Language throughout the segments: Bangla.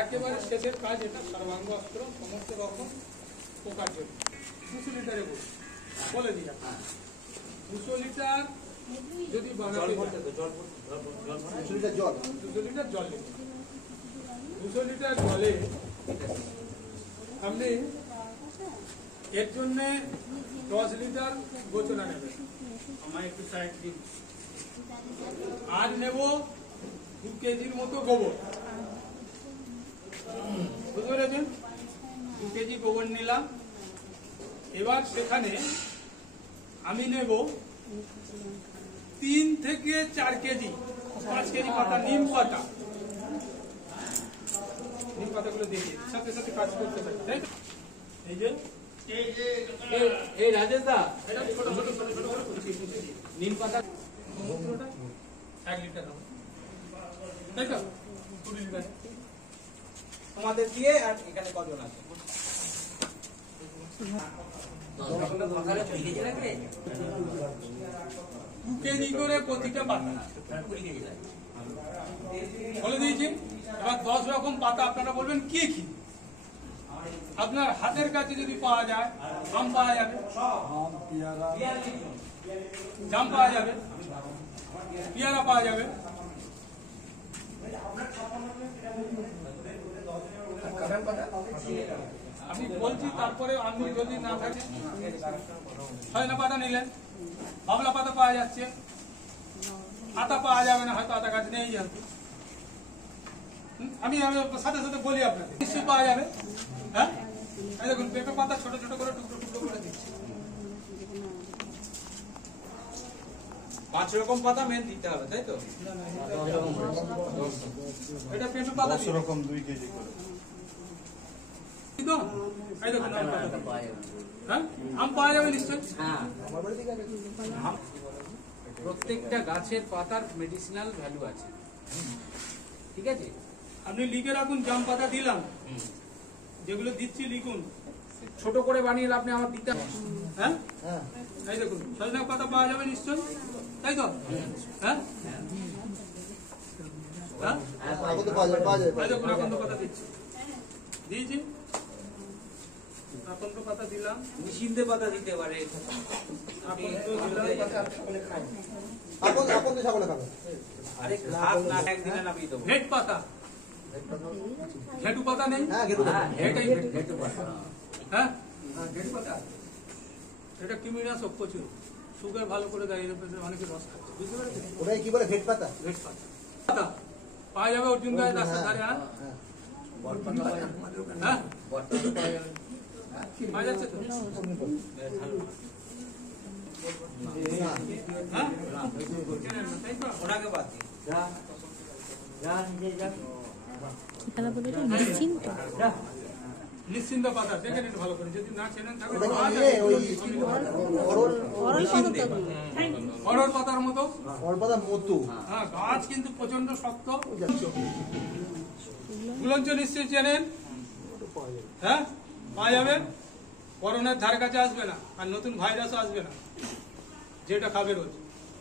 একেবারে শেষের কাজ এটা, সর্বাঙ্গ অস্ত্র সমস্ত রকম পোকার জন্য। 200 লিটারে বলে দিই, 200 লিটার যদি বানাতে 200 লিটার জল 200 লিটার জলে আপনি এর জন্য 10 লিটার গোচনা নেবেন। আমার একটু সাইড দিন। আর নেব 2 কেজির মতো গোবর, বুঝতে পেরেছেন? 2 কেজি গোবর নিলাম। এবার সেখানে আমি নেব 3 থেকে 4 কেজি 5 কেজি পাতা নিম পাতা। নিম পাতাগুলো দেখে সাথে সাথে কাজ করতে পারি, তাই তো? এই যে এই রাজেশ দা, এটা ছোট ছোট ছোট ছোট নিম পাতা 1 লিটার হবে, তাই তো? 20 লিটার তোমাদের দিয়ে। আর এখানে কজন আছে? 2 কেজি করে প্রতিটা পাতা বলে দিয়েছি। এবার 10 রকম পাতা আপনারা বলবেন কি কি। আপনার হাতের কাছে যদি পাওয়া যায়, আম পাওয়া যাবে, জাম পাওয়া যাবে, পেয়ারা পাওয়া যাবে, আমি বলছি। তারপরে আমি যদি না থাকে, সজনা পাতা নিলেন, বাবলা পাতা পাওয়া যাচ্ছে, আতা পাওয়া যাবে না, হয়তো আতা গাছ নেই যেহেতু। আমি সাথে সাথে বলি আপনাকে, নিশ্চয়ই পাওয়া যাবে। হ্যাঁ, দেখুন পেঁপে পাতা ছোট ছোট করে টুকরো টুকরো করে দিচ্ছি। 5 রকম পাতা মেন দিতে হবে, তাই তো? এটা পেঁপে পাতা 10 রকম 2 কেজি করে। আম পাওয়া যাবে নিশ্চয়। প্রত্যেকটা গাছের পাতার মেডিসিনাল ভ্যালু আছে, ঠিক আছে? আপনি লিখে রাখুন, জাম পাতা দিলাম, যেগুলো দিচ্ছি লিখুন। ছোট করে বানিয়ে আপনি আমার দিতে। হ্যাঁ, এই দেখুন সজনা পাতা পাওয়া যাবে নিশ্চয়, তাই তো? হ্যাঁ, দেখুন আকন্দ পাতা দিচ্ছি, দিয়েছি। আকন্দ পাতা দিলাম, নিশিন্দে পাতা দিতে পারে। ভেট পাতা, ঘেটু পাতা নেই? হ্যাঁ, এটা কৃমিনাশক প্রচুর, সুগার ভালো করে দেয়, অনেকে রস খাচ্ছে, বুঝতে পেরেছেন? ওটাই কি বলে ভেট পাতা? ভেট পাতা পাওয়া যাবে অর্জুন গায়ের রাস্তার ধারে। হ্যাঁ, হ্যাঁ পাওয়া যাচ্ছে তো? ওনাকে বাদ দিন। নিশ্চিন্ত পাতা দেখে নিন ভালো করে, যদি না চেনেন অরল পাতার মতো। হ্যাঁ, গাছ কিন্তু প্রচন্ড শক্ত। গুলঞ্চ নিশ্চয়ই চেনেন? হ্যাঁ, পাওয়া যাবে। করোনার ধার কাছে আসবে না, আর নতুন ভাইরাসও আসবে না, যেটা খাবে রোজ।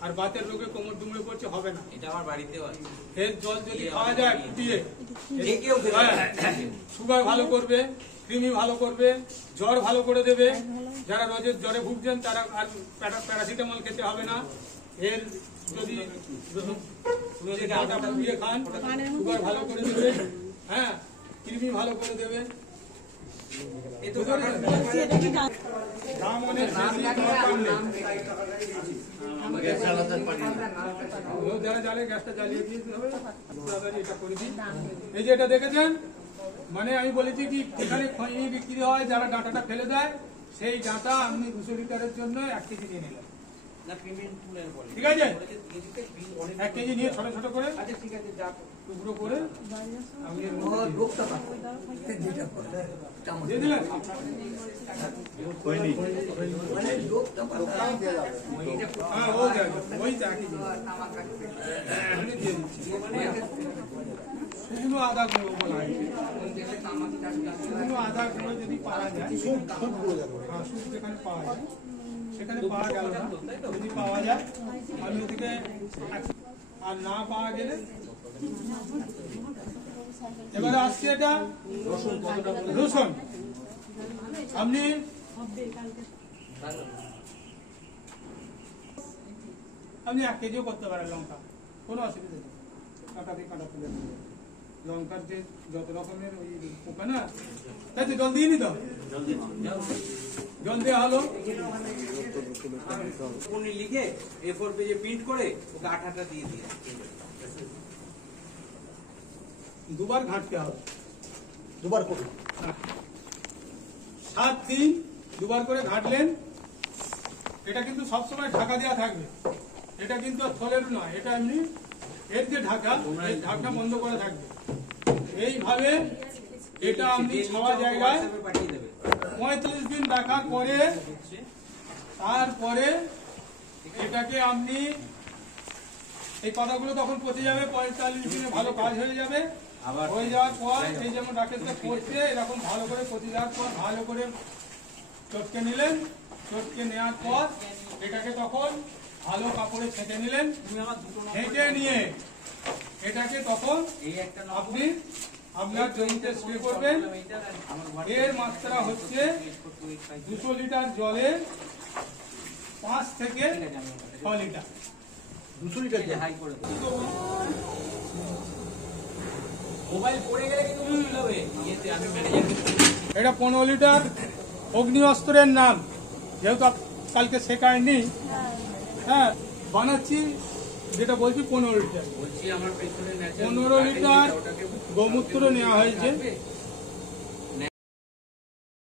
আর বাতের রোগে কোমর ডুমড়ে পড়ছে, হবে না। এটা আমার বাড়িতেও আছে। এর জল যদি খাওয়া যায় ফুটিয়ে, সুগার ভালো করবে, কৃমি ভালো করবে, জ্বর ভালো করে দেবে। যারা রোজের জ্বরে ভুগছেন তারা আর প্যারাসিটামল খেতে হবে না। এর যদি ফুটিয়ে খান, সুগার ভালো করে দেবে, হ্যাঁ, কৃমি ভালো করে দেবে। দাম অনেক গ্যাসটা জ্বালিয়ে দিতে হবে। এটা করে দিই। এই যে এটা দেখেছেন, মানে আমি বলেছি কি, এখানে খৈনি বিক্রি হয়, যারা ডাঁটাটা ফেলে দেয়, সেই ডাঁটা আপনি 200 লিটারের জন্য 1 কেজি নিয়ে নিলেন, ঠিক আছে? 1 কেজি নিয়ে ছোট ছোট করে টুকরো করে আপনি দিয়ে দিলেন। হ্যাঁ, ওই দিয়ে দিচ্ছি। শুকনো আদা গুঁড়ো বলা হয়, শুকনো আদা গুঁড়ো যদি পাওয়া যায়, হ্যাঁ, সুপ যেখানে পাওয়া যায় সেখানে পাওয়া গেল না, যদি পাওয়া যায় আমি ওদিকে, আর না পাওয়া গেলে এবারে আসছে এটা রসুন। আপনি আপনি 1 কেজিও করতে পারেন লঙ্কা, কোনো অসুবিধা নেই। কাঁটা দিয়ে কাঁটা তুলে দেবেন। লঙ্কার যে যত রকমের ওই পোকা না, তাই তো জল দিয়ে নি তো, জল দেওয়া হলো। উনি লিখে A4 পেজে প্রিন্ট করে ওকে আঠাটা দিয়ে দিয়ে 2বার ঘাঁটতে হবে। 2বার করুন। 7 দিন 2বার করে ঘাঁটলেন। এটা কিন্তু সবসময় ঢাকা দেওয়া থাকবে, এটা কিন্তু আর থলের নয়, এটা এমনি এর যে ঢাকা, এই ঢাকনা বন্ধ করা থাকবে। এইভাবে এটা আপনি ছাওয়া জায়গায় পাঠিয়ে দেবে। 45 দিন রাখার পরে তারপরে এটাকে আপনি এই পাতাগুলো তখন পচে যাবে, 45 দিনে ভালো কাজ হয়ে যাবে। আবার হয়ে যাওয়ার পর এই যেমন রাকেশটা পড়ছে এরকম ভালো করে পচে যাওয়ার পর ভালো করে চটকে নিলেন। চটকে নেওয়ার পর এটাকে তখন ভালো কাপড়ে ছেঁকে নিলেন। তুমি আমার দুটো ছেঁকে নিয়ে এটাকে তখন এই একটা আপনি আপনার জমিতে স্প্রে করবেন। এর মাত্রা হচ্ছে 200 লিটার জলে 5 থেকে 6 লিটার। 200 লিটার জল। হাই করে মোবাইল পড়ে গেলে কিন্তু মুশকিল হবে। ইয়েতে আমি ম্যানেজারকে এটা 15 লিটার অগ্নি অস্ত্রের নাম, যেহেতু কালকে শেখায়নি, হ্যাঁ বানাচ্ছি, যেটা বলছি 15 লিটার। বলছি আমার পেছনে 15 লিটার গোমূত্র নেওয়া হয়েছে।